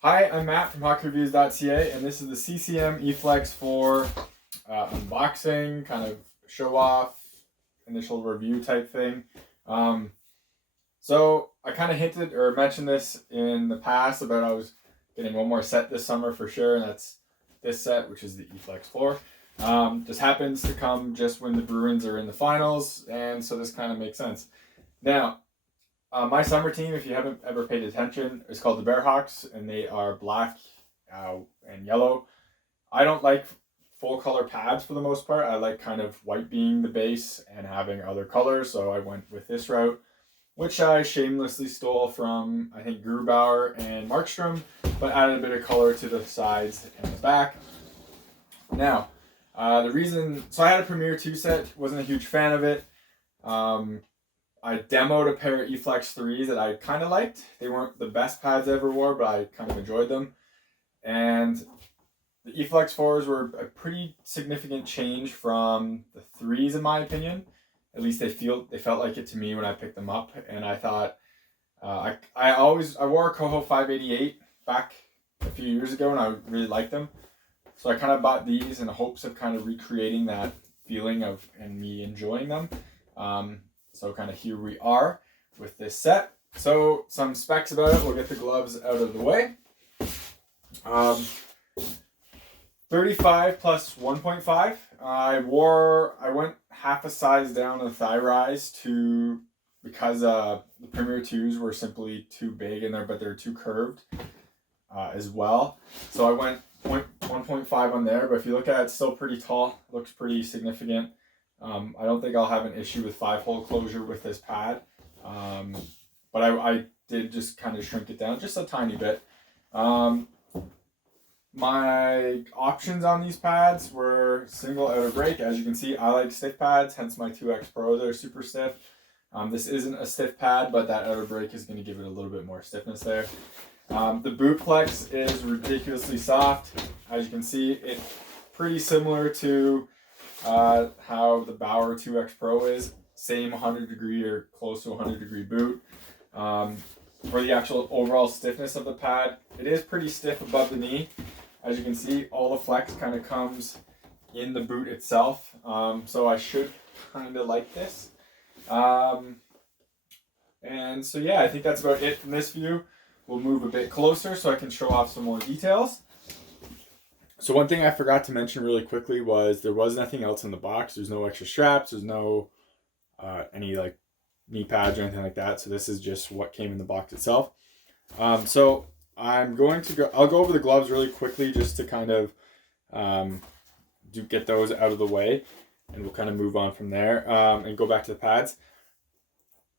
Hi, I'm Matt from HockeyReviews.ca, and this is the CCM EFlex 4 unboxing, kind of show off, initial review type thing. So I kind of hinted or mentioned this in the past about I was getting one more set this summer for sure, and that's this set, which is the EFlex 4. Just happens to come just when the Bruins are in the finals, and so this kind of makes sense. Now, my summer team, if you haven't ever paid attention, is called the Bearhawks, and they are black and yellow. I don't like full color pads for the most part. I like kind of white being the base and having other colors, so I went with this route, which I shamelessly stole from, I think, Bauer and Markstrom, but added a bit of color to the sides and the back. Now, so I had a Premier 2 set, wasn't a huge fan of it. I demoed a pair of EFlex 3s that I kind of liked. They weren't the best pads I ever wore, but I kind of enjoyed them. And the EFlex 4s were a pretty significant change from the 3s, in my opinion. At least they felt like it to me when I picked them up. And I thought, I wore a Coho 588 back a few years ago, and I really liked them. So I kind of bought these in the hopes of kind of recreating that feeling of and me enjoying them. So kind of here we are with this set. So some specs about it. We'll get the gloves out of the way. 35 plus 1.5. I went half a size down the thigh rise because the Premier 2s were simply too big in there, but they're too curved as well. So I went 1.5 on there, but if you look at it, it's still pretty tall. Looks pretty significant. I don't think I'll have an issue with 5-hole closure with this pad, but I did just kind of shrink it down just a tiny bit. My options on these pads were single outer brake. As you can see, I like stiff pads, hence my 2X Pro. They're super stiff. This isn't a stiff pad, but that outer brake is going to give it a little bit more stiffness there. The boot plex is ridiculously soft. As you can see, it's pretty similar to how the Bauer 2X Pro is. Same 100 degree or close to 100 degree boot. For the actual overall stiffness of the pad, it is pretty stiff above the knee. As you can see, all the flex kind of comes in the boot itself. So I should kind of like this. And so yeah, I think that's about it from this view. We'll move a bit closer so I can show off some more details. So one thing I forgot to mention really quickly was there was nothing else in the box. There's no extra straps. There's no any like knee pads or anything like that. So this is just what came in the box itself. So I'll go over the gloves really quickly just to kind of get those out of the way, and we'll kind of move on from there and go back to the pads.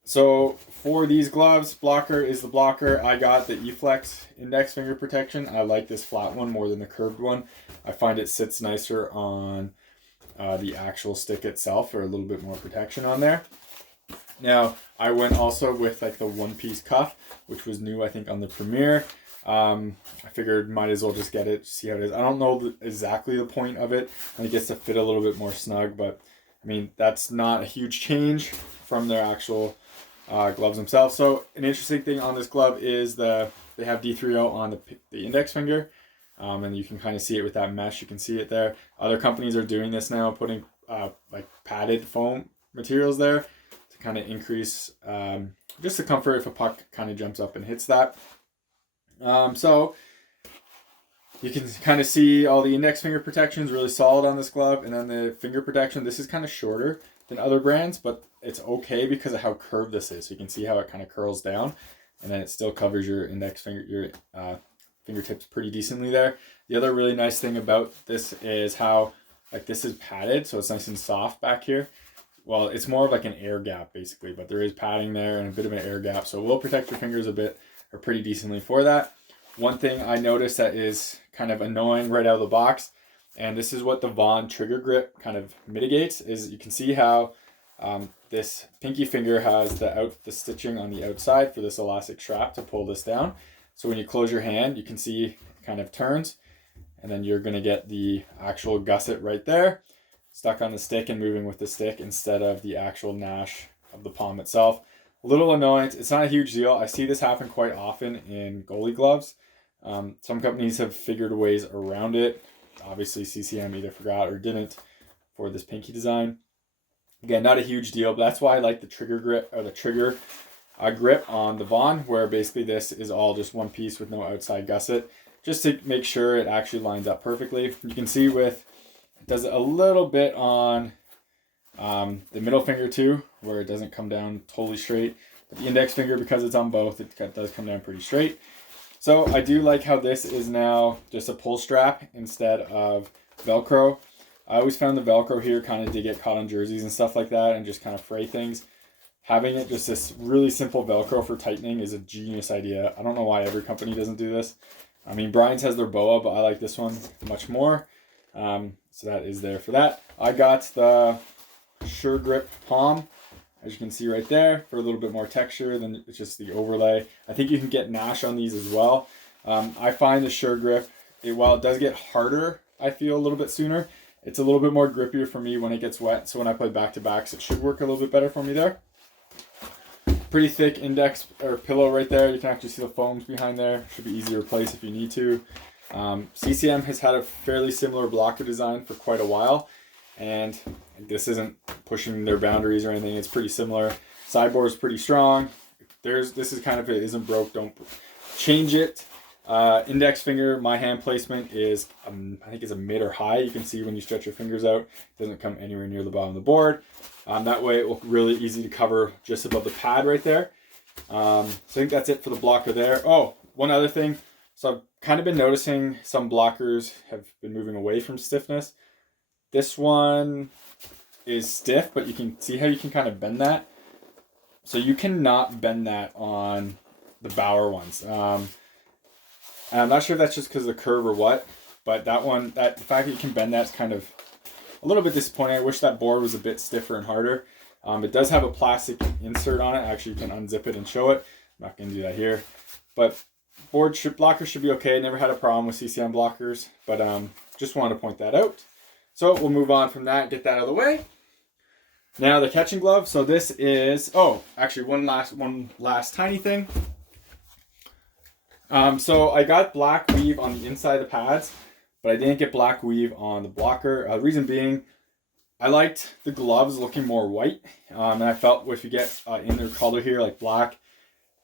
So for these gloves, blocker is the blocker. I got the EFlex index finger protection. I like this flat one more than the curved one. I find it sits nicer on the actual stick itself, for a little bit more protection on there. Now, I went also with like the one-piece cuff, which was new, I think, on the Premier. I figured might as well just get it, see how it is. I don't know exactly the point of it. I think it's to fit a little bit more snug, but I mean, that's not a huge change from their actual gloves themselves. So an interesting thing on this glove is they have D3O on the index finger, and you can kind of see it with that mesh. You can see it there. Other companies are doing this now, putting like padded foam materials there to kind of increase just the comfort if a puck kind of jumps up and hits that. So you can kind of see all the index finger protections really solid on this glove, and then the finger protection. This is kind of shorter than other brands, but it's okay because of how curved this is. So you can see how it kind of curls down, and then it still covers your index finger, your fingertips pretty decently there. The other really nice thing about this is how like this is padded, so it's nice and soft back here. Well, it's more of like an air gap basically, but there is padding there and a bit of an air gap, so it will protect your fingers a bit or pretty decently for that. One thing I noticed that is kind of annoying right out of the box, and this is what the Vaughn trigger grip kind of mitigates, is you can see how this pinky finger has the stitching on the outside for this elastic strap to pull this down. So when you close your hand, you can see it kind of turns, and then you're going to get the actual gusset right there, stuck on the stick and moving with the stick instead of the actual nash of the palm itself. A little annoying. It's not a huge deal. I see this happen quite often in goalie gloves. Some companies have figured ways around it. Obviously, CCM either forgot or didn't for this pinky design. Again, not a huge deal, but that's why I like the trigger grip or the trigger grip on the Vaughn, where basically this is all just one piece with no outside gusset, just to make sure it actually lines up perfectly. You can see it does a little bit on the middle finger too, where it doesn't come down totally straight. But the index finger, because it's on both, it does come down pretty straight. So I do like how this is now just a pull strap instead of Velcro. I always found the Velcro here kind of did get caught on jerseys and stuff like that and just kind of fray things. Having it just this really simple Velcro for tightening is a genius idea. I don't know why every company doesn't do this. I mean, Brian's has their BOA, but I like this one much more. So that is there for that. I got the Sure Grip Palm, as you can see right there, for a little bit more texture than it's just the overlay. I think you can get Nash on these as well. I find the Sure Grip, while it does get harder, I feel a little bit sooner, it's a little bit more grippier for me when it gets wet. So when I play back-to-backs, it should work a little bit better for me there. Pretty thick index or pillow right there. You can actually see the foams behind there. Should be easy to replace if you need to. CCM has had a fairly similar blocker design for quite a while, and this isn't pushing their boundaries or anything. It's pretty similar. Sideboard is pretty strong. This is kind of, it isn't broke, don't change it. Index finger, my hand placement is, I think it's a mid or high. You can see when you stretch your fingers out, it doesn't come anywhere near the bottom of the board. That way it will really easy to cover just above the pad right there. So I think that's it for the blocker there. Oh, one other thing. So I've kind of been noticing some blockers have been moving away from stiffness. This one is stiff, but you can see how you can kind of bend that. So you cannot bend that on the Bauer ones. And I'm not sure if that's just because of the curve or what, but the fact that you can bend that's kind of a little bit disappointing. I wish that board was a bit stiffer and harder. It does have a plastic insert on it. Actually, you can unzip it and show it. I'm not going to do that here. But blockers should be okay. Never had a problem with CCM blockers, but just wanted to point that out. So we'll move on from that, get that out of the way. Now the catching glove. So this is, actually one last tiny thing. So I got black weave on the inside of the pads, but I didn't get black weave on the blocker. Reason being, I liked the gloves looking more white. And I felt if you get in their color here, like black,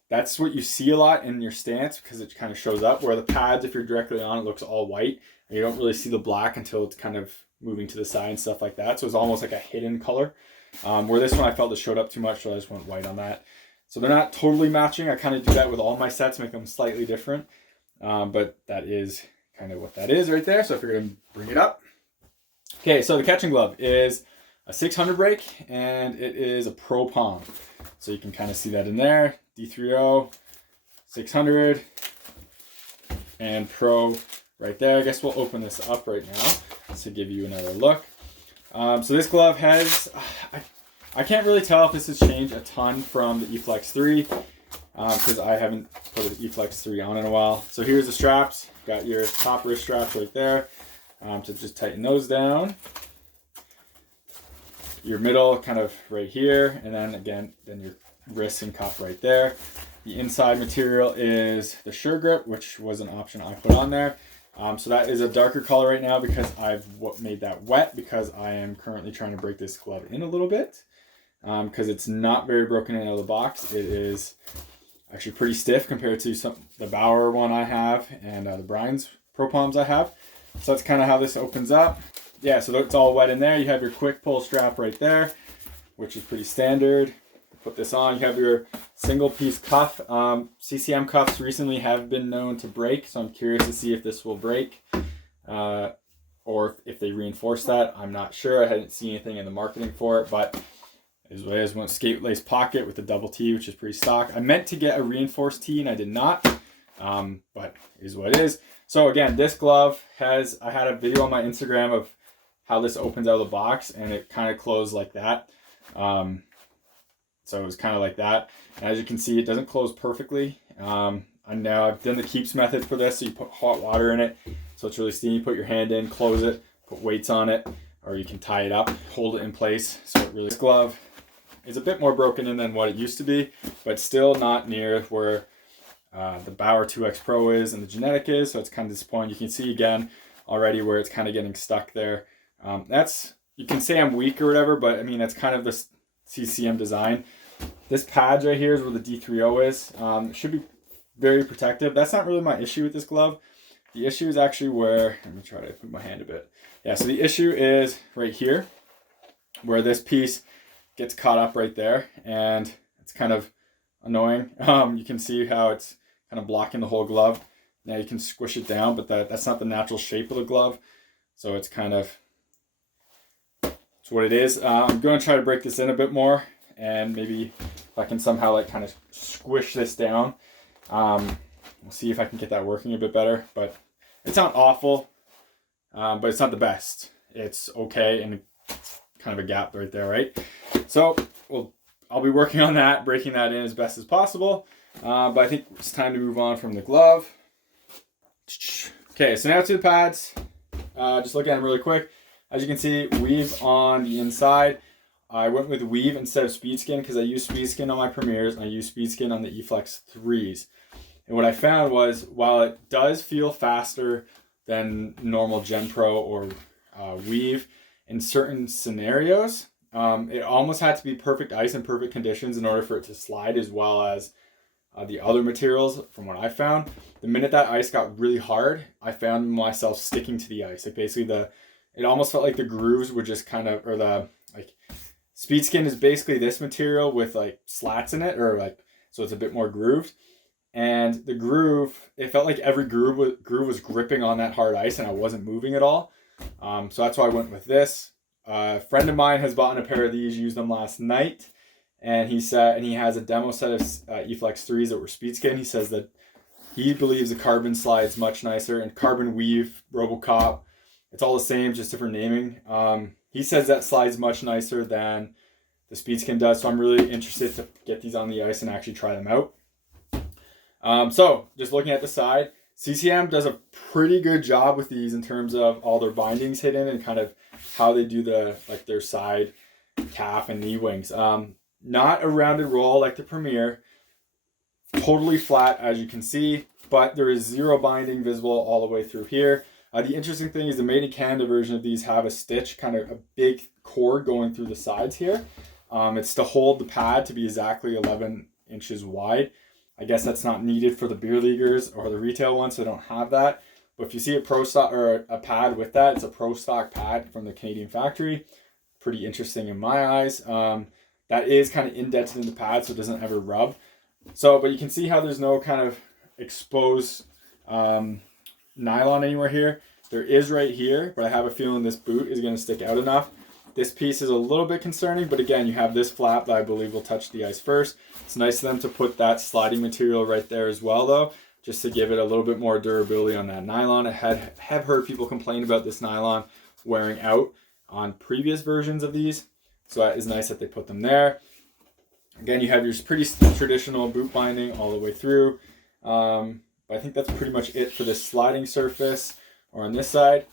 that's what you see a lot in your stance because it kind of shows up. Where the pads, if you're directly on, it looks all white. And you don't really see the black until it's kind of moving to the side and stuff like that. So it's almost like a hidden color. Where this one I felt it showed up too much, so I just went white on that. So they're not totally matching. I kind of do that with all my sets, make them slightly different. But that is kind of what that is right there. So I figured I'd bring it up. Okay, so the catching glove is a 600 break, and it is a Pro Palm. So you can kind of see that in there. D30, 600, and Pro right there. I guess we'll open this up right now to give you another look. So this glove has, I can't really tell if this has changed a ton from the EFlex 3 because I haven't put the EFlex 3 on in a while. So here's the straps. Got your top wrist straps right there to just tighten those down. Your middle kind of right here, and then again, then your wrist and cuff right there. The inside material is the Sure Grip, which was an option I put on there. So that is a darker color right now because I've made that wet because I am currently trying to break this glove in a little bit. Because it's not very broken out of the box. It is actually pretty stiff compared to the Bauer one I have and the Brian's Pro Palms I have. So that's kind of how this opens up. Yeah, so it's all wet in there. You have your quick pull strap right there, which is pretty standard. Put this on. You have your single piece cuff. CCM cuffs recently have been known to break, so I'm curious to see if this will break or if they reinforce that. I'm not sure. I hadn't seen anything in the marketing for it, but is what it is. One skate lace pocket with the double T, which is pretty stock. I meant to get a reinforced T and I did not, but is what it is. So again, this glove has, I had a video on my Instagram of how this opens out of the box, and it kind of closed like that. So it was kind of like that. And as you can see, it doesn't close perfectly. And now I've done the keeps method for this. So you put hot water in it, so it's really steamy. Put your hand in, close it, put weights on it, or you can tie it up, hold it in place. So it really, this glove is a bit more broken in than what it used to be, but still not near where the Bauer 2X Pro is and the GNetik is, so it's kind of disappointing. You can see again already where it's kind of getting stuck there. You can say I'm weak or whatever, but I mean, that's kind of the CCM design. This pad right here is where the D3O is. It should be very protective. That's not really my issue with this glove. The issue is actually where, let me try to move my hand a bit. Yeah, so the issue is right here, where this piece gets caught up right there, and it's kind of annoying. You can see how it's kind of blocking the whole glove. Now you can squish it down, but that's not the natural shape of the glove. So it's kind of, it's what it is. I'm going to try to break this in a bit more, and maybe if I can somehow like kind of squish this down. We'll see if I can get that working a bit better, but it's not awful, but it's not the best. It's okay, and it's kind of a gap right there, right? So I'll be working on that, breaking that in as best as possible. But I think it's time to move on from the glove. Okay, so now to the pads. Just look at them really quick. As you can see, weave on the inside. I went with weave instead of speed skin because I use speed skin on my Premiers and I use speed skin on the EFlex 3s. And what I found was, while it does feel faster than normal Gen Pro or weave in certain scenarios, it almost had to be perfect ice and perfect conditions in order for it to slide, as well as the other materials. From what I found, the minute that ice got really hard, I found myself sticking to the ice. Like basically it almost felt like the grooves would just kind of, or the like, speed skin is basically this material with like slats in it, or like, so it's a bit more grooved. And the groove, it felt like every groove was gripping on that hard ice, and I wasn't moving at all. So that's why I went with this. A friend of mine has bought a pair of these, used them last night, and he has a demo set of EFlex 3s that were speed skin. He says that he believes the carbon slides much nicer, and carbon weave, Robocop, it's all the same, just different naming. He says that slides much nicer than the speed skin does, so I'm really interested to get these on the ice and actually try them out. So just looking at the side, CCM does a pretty good job with these in terms of all their bindings hidden and kind of how they do their side calf and knee wings. Not a rounded roll like the Premier, totally flat as you can see, but there is zero binding visible all the way through here. The interesting thing is the Made in Canada version of these have a stitch, kind of a big cord going through the sides here. It's to hold the pad to be exactly 11 inches wide. I guess that's not needed for the beer leaguers or the retail ones, so I don't have that. But if you see a pro stock or a pad with that, it's a pro stock pad from the Canadian factory. Pretty interesting in my eyes. That is kind of indented in the pad, so it doesn't ever rub. So, but you can see how there's no kind of exposed nylon anywhere here. There is right here, but I have a feeling this boot is going to stick out enough. This piece is a little bit concerning, but again, you have this flap that I believe will touch the ice first. It's nice of them to put that sliding material right there as well, though, just to give it a little bit more durability on that nylon. I have heard people complain about this nylon wearing out on previous versions of these, so that is nice that they put them there. Again, you have your pretty traditional boot binding all the way through. But I think that's pretty much it for this sliding surface. Or on this side,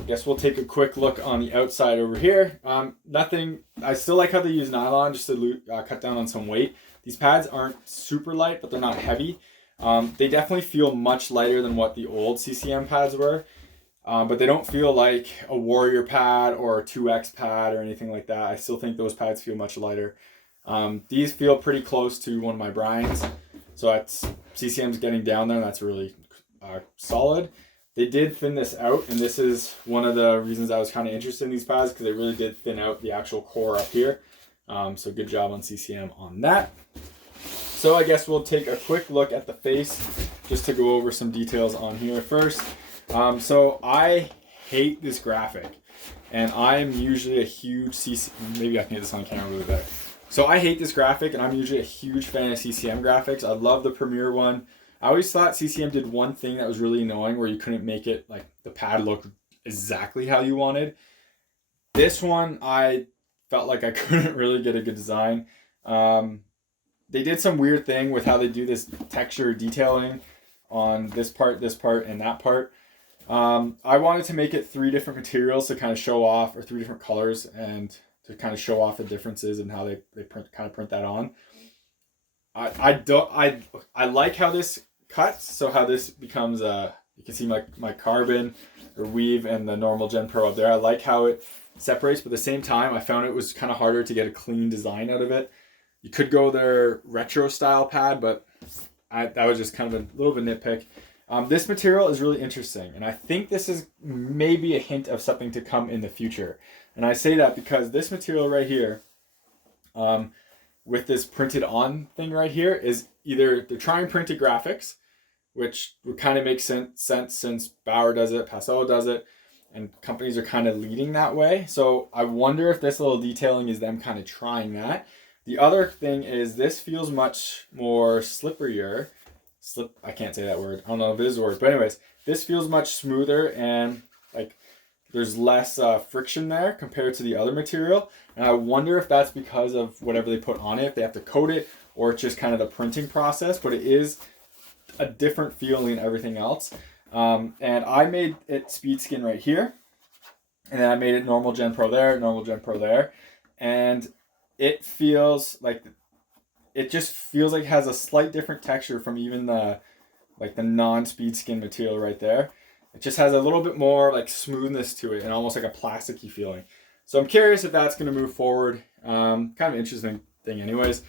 I guess we'll take a quick look on the outside over here. Nothing, I still like how they use nylon just to cut down on some weight. These pads aren't super light, but they're not heavy. They definitely feel much lighter than what the old CCM pads were, but they don't feel like a Warrior pad or a 2X pad or anything like that. I still think those pads feel much lighter. These feel pretty close to one of my Bryans, so that's CCM's getting down there, and that's really solid. They did thin this out, and this is one of the reasons I was kind of interested in these pads, because they really did thin out the actual core up here. So good job on CCM on that. So I guess we'll take a quick look at the face, just to go over some details on here first. So I hate this graphic, and I'm usually a huge maybe I can get this on camera really better. So I hate this graphic, and I'm usually a huge fan of CCM graphics. I love the Premier one. I always thought CCM did one thing that was really annoying, where you couldn't make it like the pad look exactly how you wanted. This one, I felt like I couldn't really get a good design. They did some weird thing with how they do this texture detailing on this part, and that part. I wanted to make it 3 different materials to kind of show off, or 3 different colors, and to kind of show off the differences and how they print that on. I like how this cuts. So how this becomes, you can see my carbon or weave and the normal Gen Pro up there. I like how it separates, but at the same time, I found it was kind of harder to get a clean design out of it. You could go their retro style pad, but that was just kind of a little bit nitpick. This material is really interesting, and I think this is maybe a hint of something to come in the future. And I say that because this material right here, with this printed on thing right here, is either they're trying printed graphics, which would kind of make sense since Bauer does it, Pastel does it, and companies are kind of leading that way. So I wonder if this little detailing is them kind of trying that. The other thing is this feels much more slipperier. I can't say that word. I don't know if it is a word. But anyways, this feels much smoother and like there's less friction there compared to the other material. And I wonder if that's because of whatever they put on it, if they have to coat it, or it's just kind of the printing process. But it is a different feeling than everything else. And I made it speed skin right here. And then I made it normal Gen Pro there, normal Gen Pro there. And it feels like, it just feels like it has a slight different texture from even the non-speed skin material right there. It just has a little bit more like smoothness to it and almost like a plasticky feeling. So I'm curious if that's going to move forward. Kind of interesting thing anyways.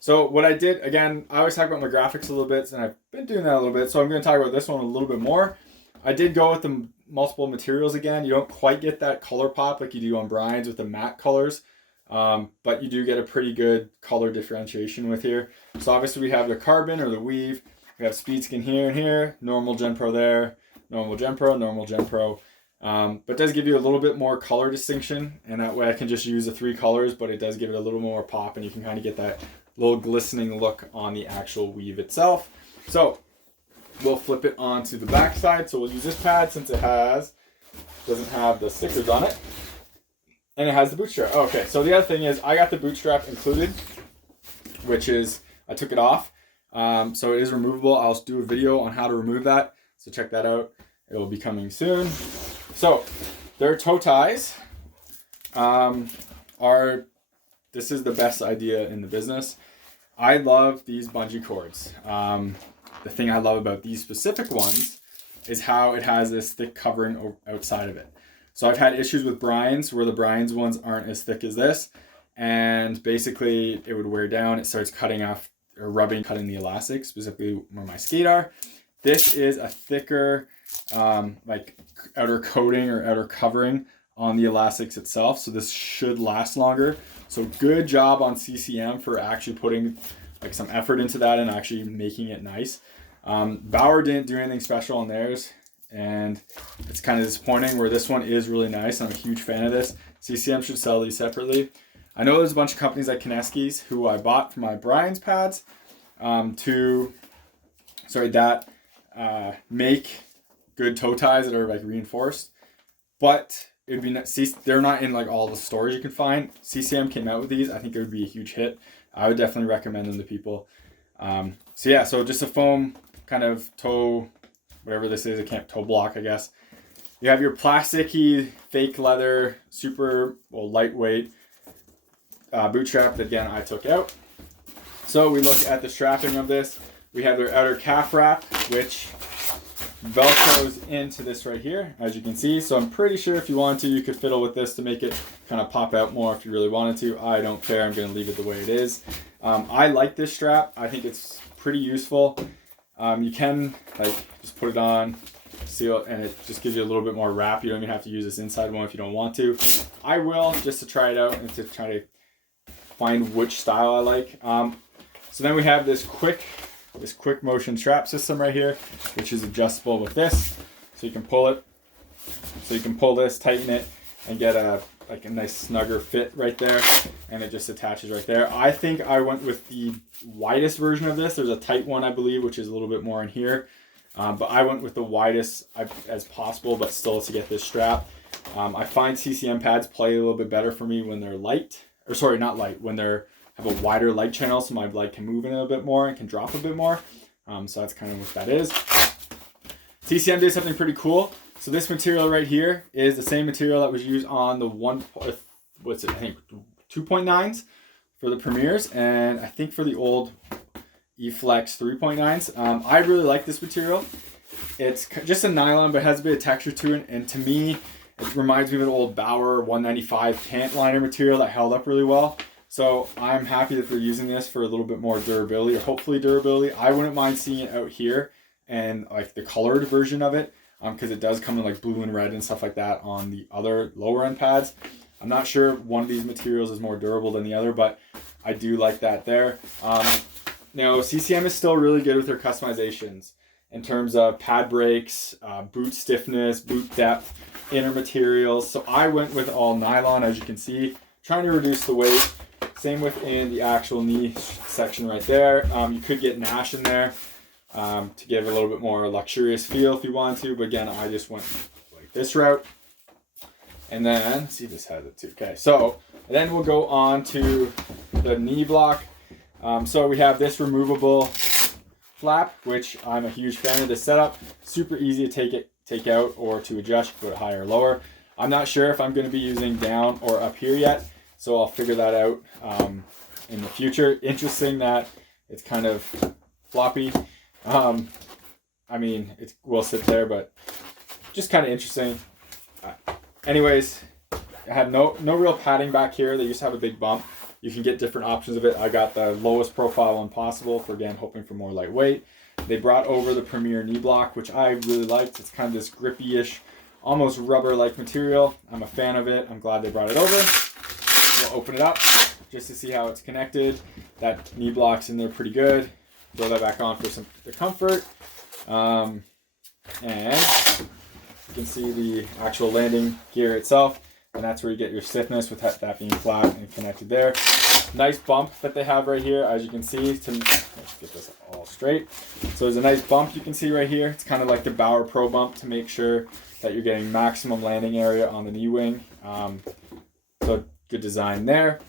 So what I did, again, I always talk about my graphics a little bit, and I've been doing that a little bit. So I'm going to talk about this one a little bit more. I did go with the multiple materials again. You don't quite get that color pop like you do on Brian's with the matte colors. But you do get a pretty good color differentiation with here. So obviously we have the carbon or the weave. We have speed skin here and here, normal Gen Pro there, normal Gen Pro, normal Gen Pro. But it does give you a little bit more color distinction, and that way I can just use the 3 colors, but it does give it a little more pop, and you can kind of get that little glistening look on the actual weave itself. So we'll flip it onto the back side. So we'll use this pad since it doesn't have the stickers on it. And it has the bootstrap. Okay, so the other thing is I got the bootstrap included, which is, I took it off. So it is removable. I'll do a video on how to remove that. So check that out. It will be coming soon. So their toe ties this is the best idea in the business. I love these bungee cords. The thing I love about these specific ones is how it has this thick covering outside of it. So I've had issues with Brian's where the Brian's ones aren't as thick as this, and basically it would wear down. It starts cutting off or cutting the elastic, specifically where my skate are. This is a thicker like outer coating or outer covering on the elastics itself. So this should last longer. So good job on CCM for actually putting like some effort into that and actually making it nice. Bauer didn't do anything special on theirs, and it's kind of disappointing where this one is really nice. I'm a huge fan of this. CCM should sell these separately. I know there's a bunch of companies like Kineski's who I bought for my Brian's pads that make good toe ties that are like reinforced, but it'd be they're not in like all the stores you can find. CCM came out with these. I think it would be a huge hit. I would definitely recommend them to people. So just a foam kind of toe, whatever this is, toe block, I guess. You have your plasticky fake leather, super lightweight bootstrap that again I took out. So we look at the strapping of this. We have their outer calf wrap, which velcros into this right here, as you can see. So I'm pretty sure if you wanted to, you could fiddle with this to make it kind of pop out more if you really wanted to. I don't care. I'm going to leave it the way it is. I like this strap. I think it's pretty useful. You can just put it on, seal it, and it just gives you a little bit more wrap. You don't even have to use this inside one if you don't want to. I will, just to try it out and to try to find which style I like. So then we have this quick motion strap system right here, which is adjustable with this. So you can pull it. So you can pull this, tighten it, and get a nice snugger fit right there, and it just attaches right there. I think I went with the widest version of this. There's a tight one, I believe, which is a little bit more in here. But I went with the widest as possible, but still to get this strap. I find CCM pads play a little bit better for me when they're light, or sorry, not light, when they're have a wider light channel, so my light can move in a bit more and can drop a bit more. So that's kind of what that is. CCM did something pretty cool. So this material right here is the same material that was used on the 2.9s for the Premiers, and I think for the old EFlex 3.9s. I really like this material. It's just a nylon, but it has a bit of texture to it. And to me, it reminds me of an old Bauer 195 pant liner material that held up really well. So I'm happy that they're using this for a little bit more durability, or hopefully durability. I wouldn't mind seeing it out here and like the colored version of it, because it does come in like blue and red and stuff like that on the other lower end pads. I'm not sure one of these materials is more durable than the other, but I do like that there. Now, CCM is still really good with their customizations in terms of pad breaks, boot stiffness, boot depth, inner materials. So I went with all nylon, as you can see, trying to reduce the weight. Same within the actual knee section right there. You could get Nash in there to give it a little bit more luxurious feel if you want to. But again, I just went like this route. And then, let's see if this has it too. Okay, so then we'll go on to the knee block. So we have this removable flap, which I'm a huge fan of this setup. Super easy to take out or to adjust, put it higher or lower. I'm not sure if I'm going to be using down or up here yet, so I'll figure that out in the future. Interesting that it's kind of floppy. I mean, it will sit there, but just kind of interesting. Anyways, I have no real padding back here. They used to have a big bump. You can get different options of it. I got the lowest profile one possible for, again, hoping for more lightweight. They brought over the Premier knee block, which I really liked. It's kind of this grippy-ish, almost rubber-like material. I'm a fan of it. I'm glad they brought it over. We'll open it up just to see how it's connected. That knee block's in there pretty good. Throw that back on for some comfort. And you can see the actual landing gear itself. And that's where you get your stiffness with that being flat and connected there. Nice bump that they have right here, as you can see. Let's get this all straight. So there's a nice bump you can see right here. It's kind of like the Bauer Pro bump to make sure that you're getting maximum landing area on the knee wing. So good design there.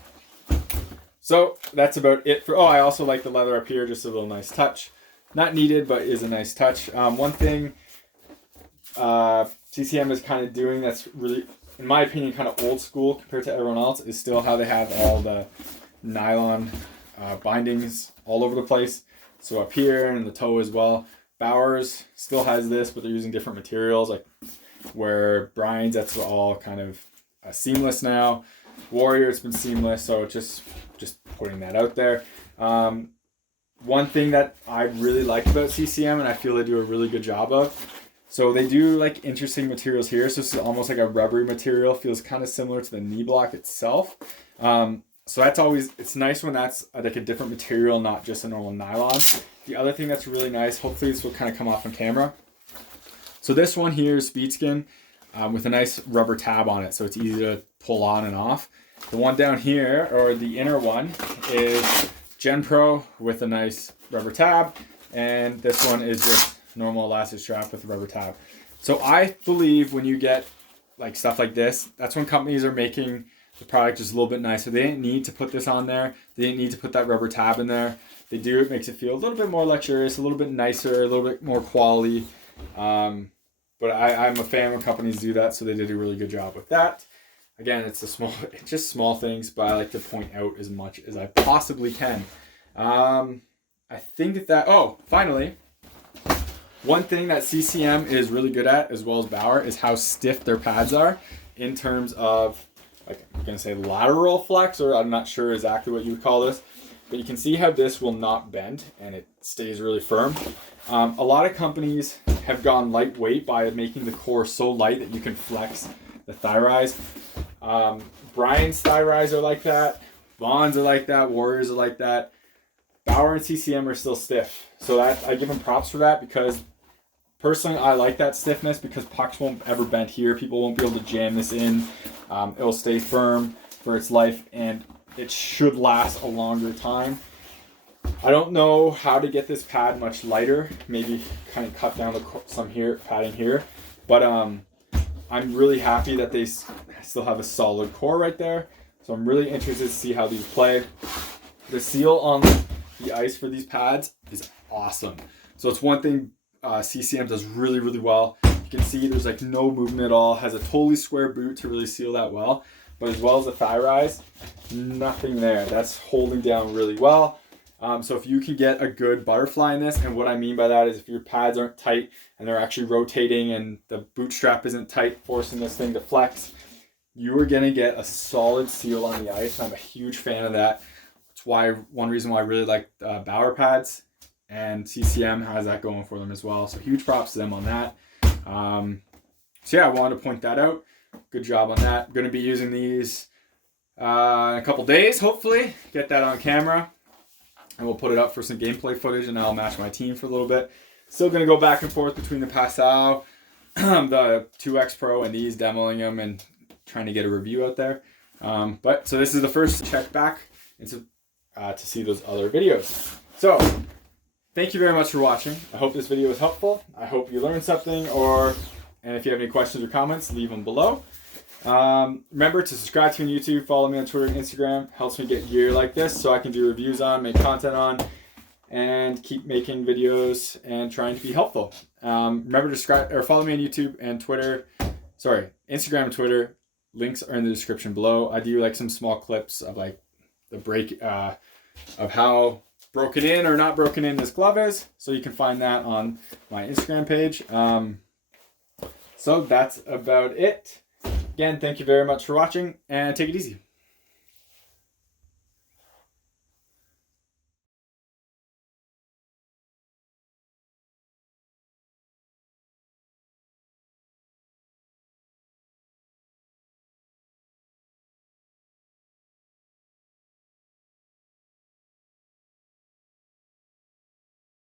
So that's about it for, I also like the leather up here, just a little nice touch. Not needed, but is a nice touch. One thing CCM is kind of doing that's really, in my opinion, kind of old school compared to everyone else is still how they have all the nylon bindings all over the place. So up here and the toe as well. Bauer's still has this, but they're using different materials, like where Brian's, that's all kind of seamless now. Warrior, it's been seamless, so just putting that out there. One thing that I really like about CCM, and I feel they do a really good job of, so they do like interesting materials here. So this is almost like a rubbery material, feels kind of similar to the knee block itself. So that's always, it's nice when that's like a different material, not just a normal nylon. The other thing that's really nice, hopefully this will kind of come off on camera. So this one here is Speedskin with a nice rubber tab on it, so it's easy to pull on and off. The one down here, or the inner one, is Gen Pro with a nice rubber tab, and this one is just normal elastic strap with a rubber tab. So I believe when you get like stuff like this, that's when companies are making the product just a little bit nicer. They didn't need to put this on there. They didn't need to put that rubber tab in there. They do, it makes it feel a little bit more luxurious, a little bit nicer, a little bit more quality. But I'm a fan when companies do that, so they did a really good job with that. Again, it's just small things, but I like to point out as much as I possibly can. I think finally, one thing that CCM is really good at, as well as Bauer, is how stiff their pads are in terms of, like, I'm going to say lateral flex, or I'm not sure exactly what you would call this, but you can see how this will not bend and it stays really firm. A lot of companies have gone lightweight by making the core so light that you can flex the thigh rise. Brian's thigh rise are like that. Vaughn's are like that. Warriors are like that. Bauer and CCM are still stiff. So that I give them props for that, because personally I like that stiffness, because pucks won't ever bend here. People won't be able to jam this in. It'll stay firm for its life, and it should last a longer time. I don't know how to get this pad much lighter. Maybe kind of cut down some padding here. But I'm really happy that they still have a solid core right there. So I'm really interested to see how these play. The seal on the ice for these pads is awesome. So it's one thing CCM does really, really well. You can see there's like no movement at all. Has a totally square boot to really seal that well. But as well as the thigh rise, nothing there. That's holding down really well. So if you can get a good butterfly in this, and what I mean by that is if your pads aren't tight and they're actually rotating and the boot strap isn't tight, forcing this thing to flex, you are going to get a solid seal on the ice. I'm a huge fan of that. That's why one reason why I really like Bauer pads, and CCM has that going for them as well. So huge props to them on that. So yeah, I wanted to point that out. Good job on that. I'm going to be using these in a couple days, hopefully. Get that on camera. And we'll put it up for some gameplay footage, and I'll match my team for a little bit. Still going to go back and forth between the Passau, the 2X Pro, and these, demoing them and trying to get a review out there. But so this is the first check back into, to see those other videos. So thank you very much for watching. I hope this video was helpful. I hope you learned something, and if you have any questions or comments, leave them below. Remember to subscribe to me on YouTube, follow me on Twitter and Instagram. Helps me get gear like this so I can do reviews on, make content on, and keep making videos and trying to be helpful. Remember to subscribe or follow me on YouTube and Twitter. Sorry, Instagram and Twitter. Links are in the description below. I do like some small clips of like the break of how broken in or not broken in this glove is. So you can find that on my Instagram page. So that's about it. Again, thank you very much for watching, and take it easy.